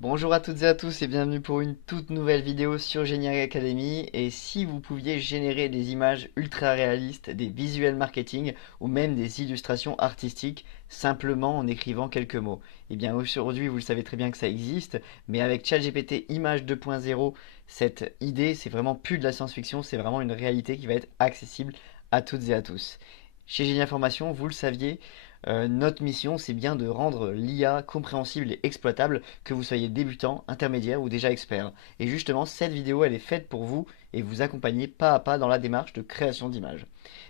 Bonjour à toutes et à tous et bienvenue pour une toute nouvelle vidéo sur Genial Academy. Et si vous pouviez générer des images ultra réalistes, des visuels marketing ou même des illustrations artistiques simplement en écrivant quelques mots. Eh bien aujourd'hui vous le savez très bien que ça existe, mais avec ChatGPT Images 2.0, cette idée c'est vraiment plus de la science-fiction, c'est vraiment une réalité qui va être accessible à toutes et à tous. Chez Génie Information, vous le saviez, notre mission, c'est bien de rendre l'IA compréhensible et exploitable, que vous soyez débutant, intermédiaire ou déjà expert. Et justement, cette vidéo, elle est faite pour vous et vous accompagner pas à pas dans la démarche de création d'images.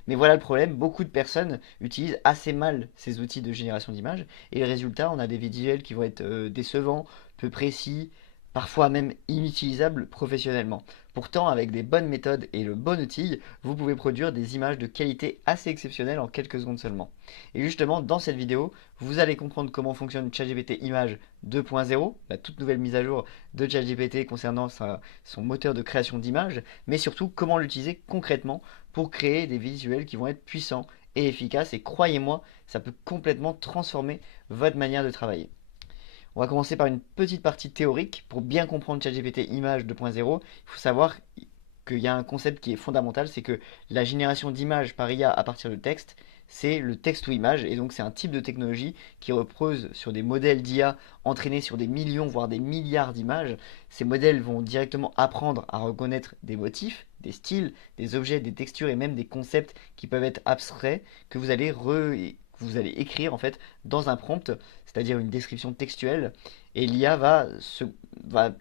Mais voilà le problème, beaucoup de personnes utilisent assez mal ces outils de génération d'images et le résultat, on a des visuels qui vont être décevants, peu précis, parfois même inutilisables professionnellement. Pourtant, avec des bonnes méthodes et le bon outil, vous pouvez produire des images de qualité assez exceptionnelle en quelques secondes seulement. Et justement, dans cette vidéo, vous allez comprendre comment fonctionne ChatGPT Image 2.0, la toute nouvelle mise à jour de ChatGPT concernant son moteur de création d'images, mais surtout comment l'utiliser concrètement pour créer des visuels qui vont être puissants et efficaces. Et croyez-moi, ça peut complètement transformer votre manière de travailler. On va commencer par une petite partie théorique. Pour bien comprendre ChatGPT Image 2.0, il faut savoir qu'il y a un concept qui est fondamental, c'est que la génération d'images par IA à partir de texte, c'est le texte ou image, et donc c'est un type de technologie qui repose sur des modèles d'IA entraînés sur des millions, voire des milliards d'images. Ces modèles vont directement apprendre à reconnaître des motifs, des styles, des objets, des textures et même des concepts qui peuvent être abstraits que vous allez écrire en fait dans un prompt, c'est-à-dire une description textuelle. Et l'IA va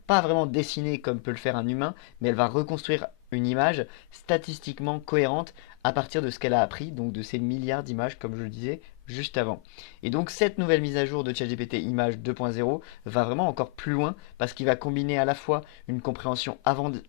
pas vraiment dessiner comme peut le faire un humain, mais elle va reconstruire une image statistiquement cohérente à partir de ce qu'elle a appris, donc de ces milliards d'images, comme je le disais juste avant. Et donc cette nouvelle mise à jour de ChatGPT Image 2.0 va vraiment encore plus loin parce qu'il va combiner à la fois une compréhension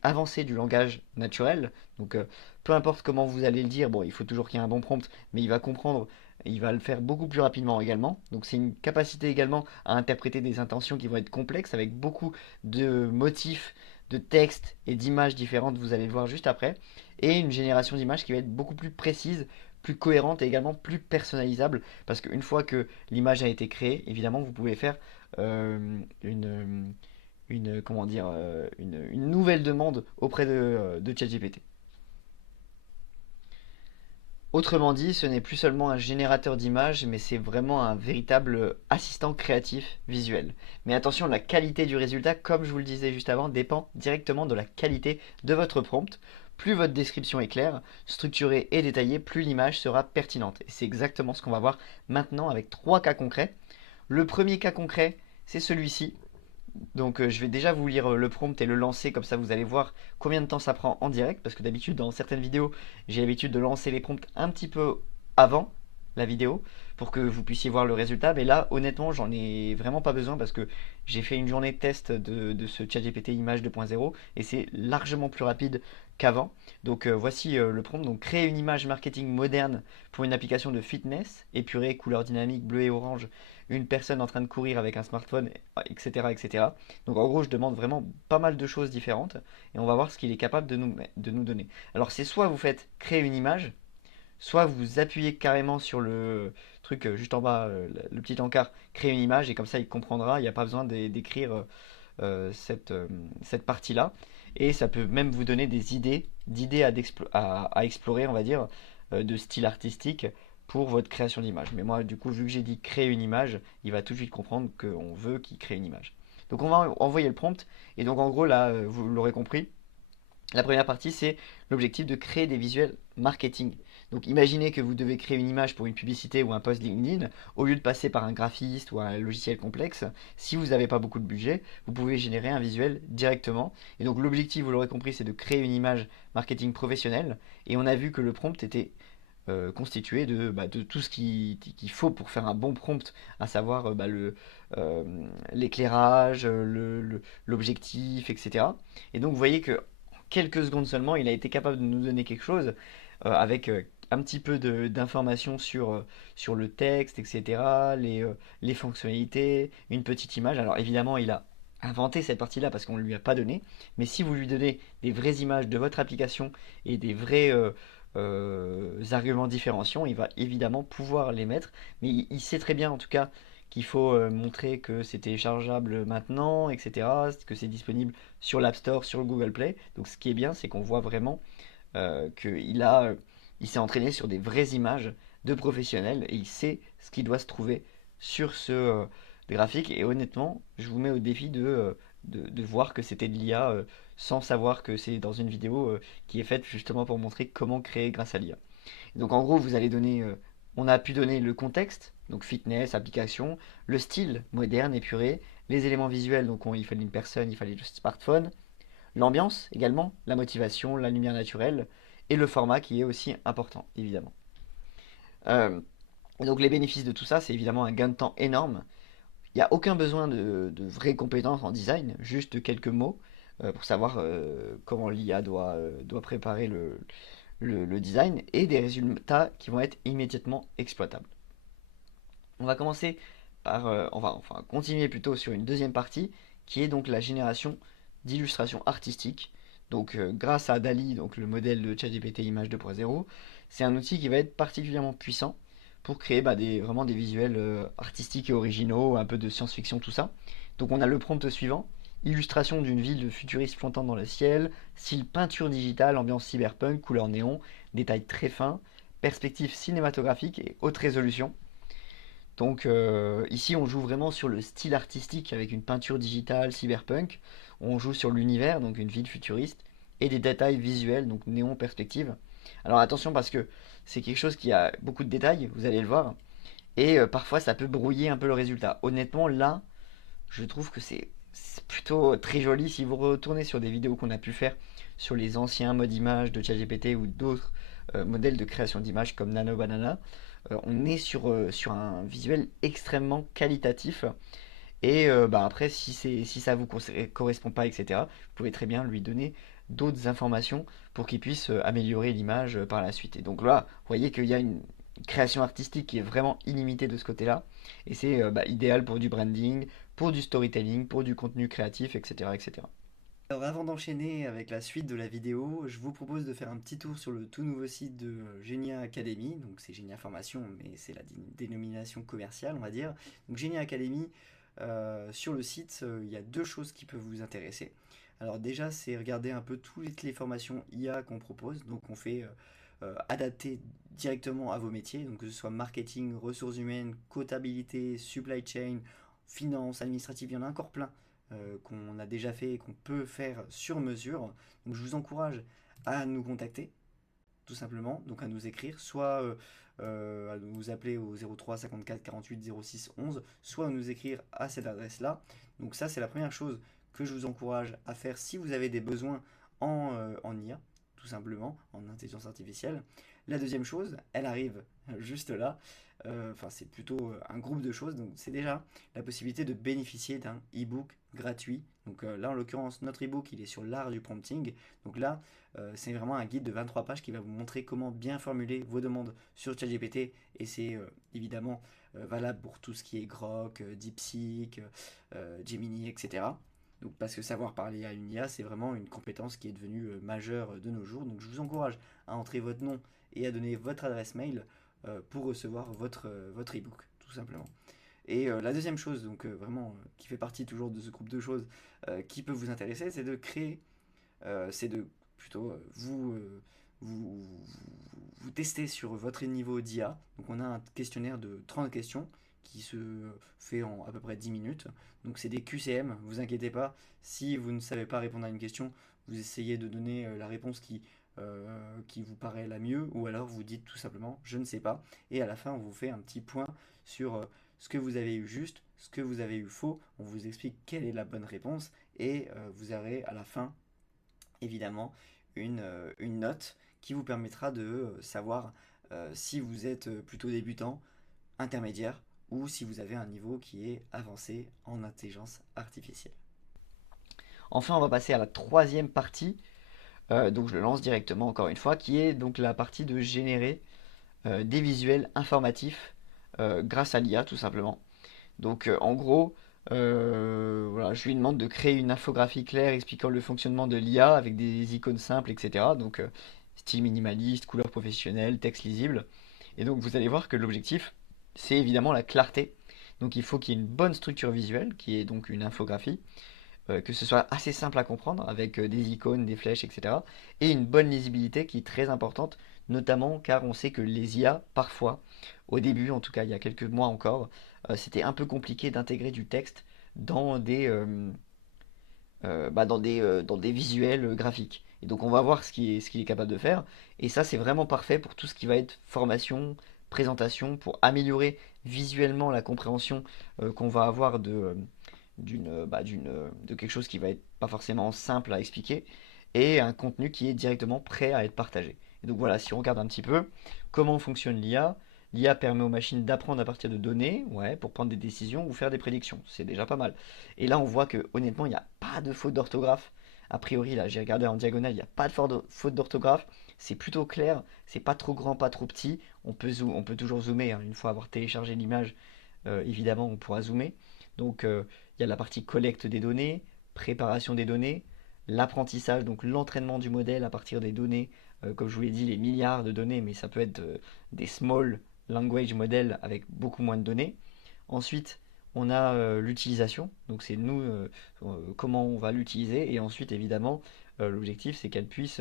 avancée du langage naturel, donc peu importe comment vous allez le dire, bon, il faut toujours qu'il y ait un bon prompt, mais il va comprendre, il va le faire beaucoup plus rapidement également. Donc c'est une capacité également à interpréter des intentions qui vont être complexes avec beaucoup de motifs, de textes et d'images différentes, vous allez le voir juste après, et une génération d'images qui va être beaucoup plus précise, plus cohérente et également plus personnalisable, parce qu'une fois que l'image a été créée, évidemment, vous pouvez faire comment dire, une nouvelle demande auprès de ChatGPT. Autrement dit, ce n'est plus seulement un générateur d'images, mais c'est vraiment un véritable assistant créatif visuel. Mais attention, la qualité du résultat, comme je vous le disais juste avant, dépend directement de la qualité de votre prompt. Plus votre description est claire, structurée et détaillée, plus l'image sera pertinente. Et c'est exactement ce qu'on va voir maintenant avec trois cas concrets. Le premier cas concret, c'est celui-ci. Donc je vais déjà vous lire le prompt et le lancer, comme ça vous allez voir combien de temps ça prend en direct, parce que d'habitude dans certaines vidéos, j'ai l'habitude de lancer les prompts un petit peu avant la vidéo, pour que vous puissiez voir le résultat. Mais là, honnêtement, j'en ai vraiment pas besoin, parce que j'ai fait une journée de test de ce ChatGPT Image 2.0, et c'est largement plus rapide qu'avant. Donc voici le prompt. Donc créer une image marketing moderne pour une application de fitness, épurée, couleur dynamique, bleu et orange, une personne en train de courir avec un smartphone, etc., etc. Donc en gros, je demande vraiment pas mal de choses différentes et on va voir ce qu'il est capable de nous donner. Alors c'est soit vous faites créer une image, soit vous appuyez carrément sur le truc juste en bas, le petit encart, créer une image, et comme ça il comprendra, il n'y a pas besoin d'écrire cette partie-là. Et ça peut même vous donner des d'idées à explorer, on va dire, de style artistique pour votre création d'image. Mais moi, du coup, vu que j'ai dit créer une image, il va tout de suite comprendre qu'on veut qu'il crée une image. Donc on va envoyer le prompt. Et donc en gros, là, vous l'aurez compris, la première partie, c'est l'objectif de créer des visuels marketing. Donc imaginez que vous devez créer une image pour une publicité ou un post LinkedIn. Au lieu de passer par un graphiste ou un logiciel complexe, si vous n'avez pas beaucoup de budget, vous pouvez générer un visuel directement. Et donc l'objectif, vous l'aurez compris, c'est de créer une image marketing professionnelle. Et on a vu que le prompt était constitué de tout ce qu'il faut pour faire un bon prompt, à savoir euh, l'éclairage, l'objectif, etc. Et donc vous voyez que quelques secondes seulement, il a été capable de nous donner quelque chose avec un petit peu d'informations sur le texte, etc., les fonctionnalités, une petite image. Alors évidemment, il a inventé cette partie-là parce qu'on ne lui a pas donné, mais si vous lui donnez des vraies images de votre application et des vrais arguments différenciants, il va évidemment pouvoir les mettre, mais il sait très bien en tout cas qu'il faut montrer que c'est téléchargeable maintenant, etc., que c'est disponible sur l'App Store, sur le Google Play. Donc ce qui est bien, c'est qu'on voit vraiment il s'est entraîné sur des vraies images de professionnels et il sait ce qui doit se trouver sur ce graphique. Et honnêtement, je vous mets au défi de voir que c'était de l'IA sans savoir que c'est dans une vidéo qui est faite justement pour montrer comment créer grâce à l'IA. Donc en gros, on a pu donner le contexte, donc fitness, application, le style moderne, épuré, les éléments visuels, donc il fallait une personne, il fallait le smartphone, l'ambiance également, la motivation, la lumière naturelle et le format qui est aussi important, évidemment. Euh, donc les bénéfices de tout ça, c'est évidemment un gain de temps énorme. Il n'y a aucun besoin de vraies compétences en design, juste quelques mots pour savoir comment l'IA doit préparer le design et des résultats qui vont être immédiatement exploitables. On va commencer on va enfin continuer plutôt sur une deuxième partie qui est donc la génération d'illustrations artistiques. Donc grâce à DALL-E, donc le modèle de ChatGPT Image 2.0, c'est un outil qui va être particulièrement puissant pour créer vraiment des visuels artistiques et originaux, un peu de science-fiction, tout ça. Donc on a le prompt suivant, illustration d'une ville futuriste flottante dans le ciel, style peinture digitale, ambiance cyberpunk, couleur néon, détails très fins, perspective cinématographique et haute résolution. Donc ici, on joue vraiment sur le style artistique avec une peinture digitale cyberpunk. On joue sur l'univers, donc une ville futuriste, et des détails visuels, donc néon perspective. Alors attention parce que c'est quelque chose qui a beaucoup de détails, vous allez le voir, et parfois ça peut brouiller un peu le résultat. Honnêtement, là, je trouve que c'est plutôt très joli. Si vous retournez sur des vidéos qu'on a pu faire sur les anciens modes images de ChatGPT ou d'autres modèles de création d'images comme Nano Banana, on est sur un visuel extrêmement qualitatif. Et après, si ça vous correspond pas, etc., vous pouvez très bien lui donner d'autres informations pour qu'il puisse améliorer l'image par la suite. Et donc là, vous voyez qu'il y a une création artistique qui est vraiment illimitée de ce côté-là. Et c'est idéal pour du branding, pour du storytelling, pour du contenu créatif, etc., etc. Alors avant d'enchaîner avec la suite de la vidéo, je vous propose de faire un petit tour sur le tout nouveau site de Genia Academy. Donc c'est Genia Formation, mais c'est la dénomination commerciale, on va dire. Donc Genia Academy, sur le site, il y a deux choses qui peuvent vous intéresser. Alors déjà, c'est regarder un peu toutes les formations IA qu'on propose. Donc on fait adapter directement à vos métiers, donc que ce soit marketing, ressources humaines, comptabilité, supply chain, finance, administrative, il y en a encore plein qu'on a déjà fait et qu'on peut faire sur mesure. Donc je vous encourage à nous contacter, tout simplement, donc à nous écrire, soit à nous appeler au 03 54 48 06 11, soit à nous écrire à cette adresse-là. Donc ça, c'est la première chose que je vous encourage à faire si vous avez des besoins en IA, tout simplement, en intelligence artificielle. La deuxième chose, elle arrive juste là. Enfin, c'est plutôt un groupe de choses. Donc, c'est déjà la possibilité de bénéficier d'un e-book gratuit. Donc là, en l'occurrence, notre e-book, il est sur l'art du prompting. Donc là, c'est vraiment un guide de 23 pages qui va vous montrer comment bien formuler vos demandes sur ChatGPT. Et c'est évidemment valable pour tout ce qui est Grok, DeepSeek, Gemini, etc. Donc, parce que savoir parler à une IA, c'est vraiment une compétence qui est devenue majeure de nos jours. Donc je vous encourage à entrer votre nom et à donner votre adresse mail pour recevoir votre e-book, tout simplement. Et la deuxième chose, donc vraiment, qui fait partie toujours de ce groupe de choses qui peut vous intéresser, c'est de créer, c'est de plutôt vous, vous tester sur votre niveau d'IA. Donc on a un questionnaire de 30 questions qui se fait en à peu près 10 minutes. Donc c'est des QCM, vous inquiétez pas, si vous ne savez pas répondre à une question, vous essayez de donner la réponse qui vous paraît la mieux, ou alors vous dites tout simplement je ne sais pas, et à la fin on vous fait un petit point sur ce que vous avez eu juste, ce que vous avez eu faux, on vous explique quelle est la bonne réponse, et vous aurez à la fin évidemment une note qui vous permettra de savoir si vous êtes plutôt débutant, intermédiaire, ou si vous avez un niveau qui est avancé en intelligence artificielle. Enfin, on va passer à la troisième partie. Donc je le lance directement encore une fois, qui est donc la partie de générer des visuels informatifs grâce à l'IA tout simplement. Donc en gros, voilà, je lui demande de créer une infographie claire expliquant le fonctionnement de l'IA avec des icônes simples, etc. Donc style minimaliste, couleur professionnelle, texte lisible. Et donc vous allez voir que l'objectif, c'est évidemment la clarté Donc il faut qu'il y ait une bonne structure visuelle, qui est donc une infographie, que ce soit assez simple à comprendre, avec des icônes, des flèches, etc. Et une bonne lisibilité qui est très importante, notamment car on sait que les IA, parfois, au début, en tout cas il y a quelques mois encore, c'était un peu compliqué d'intégrer du texte dans dans des visuels graphiques. Et donc on va voir ce qu'il est capable de faire. Et ça, c'est vraiment parfait pour tout ce qui va être formation, présentation, pour améliorer visuellement la compréhension qu'on va avoir de quelque chose qui va être pas forcément simple à expliquer et un contenu qui est directement prêt à être partagé. Et donc voilà, si on regarde un petit peu comment fonctionne l'IA, l'IA permet aux machines d'apprendre à partir de données, ouais, pour prendre des décisions ou faire des prédictions. C'est déjà pas mal. Et là, on voit que honnêtement, il n'y a pas de faute d'orthographe. A priori, là, j'ai regardé en diagonale, il n'y a pas de faute d'orthographe. C'est plutôt clair, c'est pas trop grand, pas trop petit. On peut toujours zoomer, hein. Une fois avoir téléchargé l'image, évidemment, on pourra zoomer. Donc, il y a la partie collecte des données, préparation des données, l'apprentissage, donc l'entraînement du modèle à partir des données, comme je vous l'ai dit, les milliards de données, mais ça peut être des small language models avec beaucoup moins de données. Ensuite, on a l'utilisation, donc c'est nous comment on va l'utiliser, et ensuite évidemment l'objectif c'est qu'elle puisse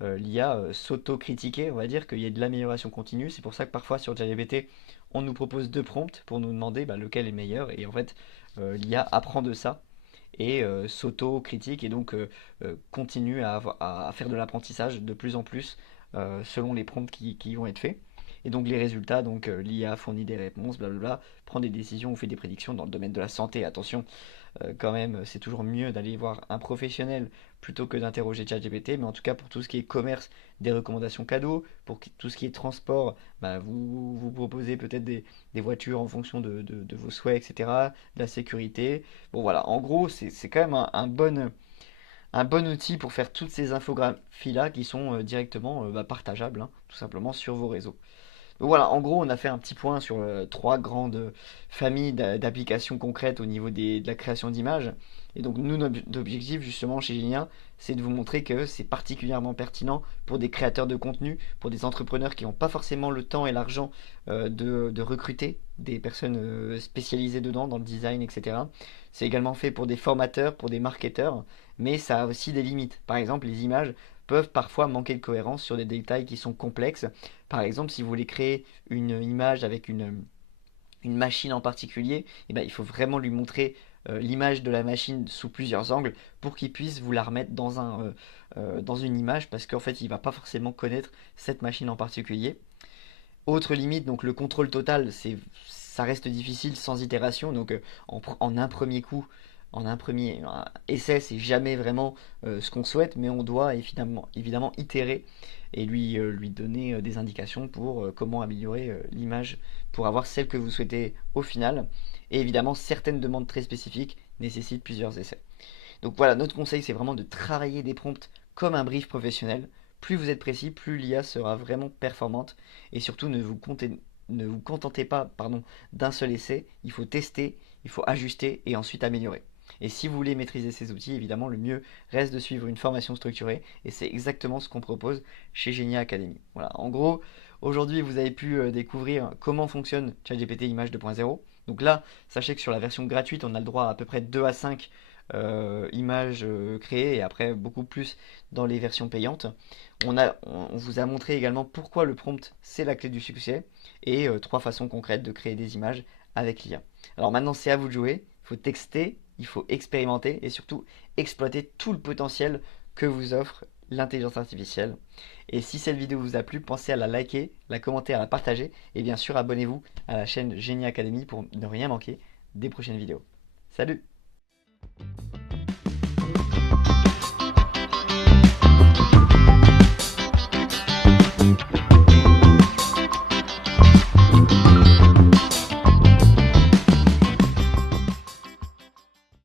l'IA s'auto-critiquer, on va dire qu'il y ait de l'amélioration continue. C'est pour ça que parfois sur ChatGPT on nous propose deux prompts pour nous demander lequel est meilleur, et en fait l'IA apprend de ça et s'auto-critique et donc continue à faire de l'apprentissage de plus en plus selon les prompts qui vont être faits. Et donc les résultats, donc l'IA fournit des réponses, blablabla, prend des décisions ou fait des prédictions dans le domaine de la santé. Attention, quand même, c'est toujours mieux d'aller voir un professionnel plutôt que d'interroger ChatGPT, mais en tout cas pour tout ce qui est commerce, des recommandations cadeaux, pour tout ce qui est transport, vous proposez peut-être des voitures en fonction de vos souhaits, etc., de la sécurité. Bon voilà, en gros, c'est quand même un bon outil pour faire toutes ces infographies-là qui sont directement partageables, hein, tout simplement sur vos réseaux. Donc voilà, en gros, on a fait un petit point sur trois grandes familles d'applications concrètes au niveau de la création d'images. Et donc, nous, notre objectif, justement, chez Julien, c'est de vous montrer que c'est particulièrement pertinent pour des créateurs de contenu, pour des entrepreneurs qui n'ont pas forcément le temps et l'argent de recruter des personnes spécialisées dedans, dans le design, etc. C'est également fait pour des formateurs, pour des marketeurs, mais ça a aussi des limites. Par exemple, les images peuvent parfois manquer de cohérence sur des détails qui sont complexes. Par exemple, si vous voulez créer une image avec une machine en particulier, il faut vraiment lui montrer l'image de la machine sous plusieurs angles pour qu'il puisse vous la remettre dans une image parce qu'en fait il ne va pas forcément connaître cette machine en particulier. Autre limite, donc le contrôle total, ça reste difficile sans itération. Donc en un premier coup, en un premier essai, c'est jamais vraiment ce qu'on souhaite, mais on doit évidemment itérer et lui donner des indications pour comment améliorer l'image pour avoir celle que vous souhaitez au final. Et évidemment, certaines demandes très spécifiques nécessitent plusieurs essais. Donc voilà, notre conseil, c'est vraiment de travailler des prompts comme un brief professionnel. Plus vous êtes précis, plus l'IA sera vraiment performante. Et surtout, ne vous contentez pas d'un seul essai. Il faut tester, il faut ajuster et ensuite améliorer. Et si vous voulez maîtriser ces outils, évidemment, le mieux reste de suivre une formation structurée. Et c'est exactement ce qu'on propose chez Genia Academy. Voilà, en gros, aujourd'hui, vous avez pu découvrir comment fonctionne ChatGPT Image 2.0. Donc là, sachez que sur la version gratuite, on a le droit à peu près 2 à 5 images créées et après beaucoup plus dans les versions payantes. On vous a montré également pourquoi le prompt c'est la clé du succès et trois façons concrètes de créer des images avec l'IA. Alors maintenant c'est à vous de jouer, il faut texter, il faut expérimenter et surtout exploiter tout le potentiel que vous offre l'intelligence artificielle. Et si cette vidéo vous a plu, pensez à la liker, la commenter, à la partager et bien sûr abonnez-vous à la chaîne Génie Academy pour ne rien manquer des prochaines vidéos. Salut!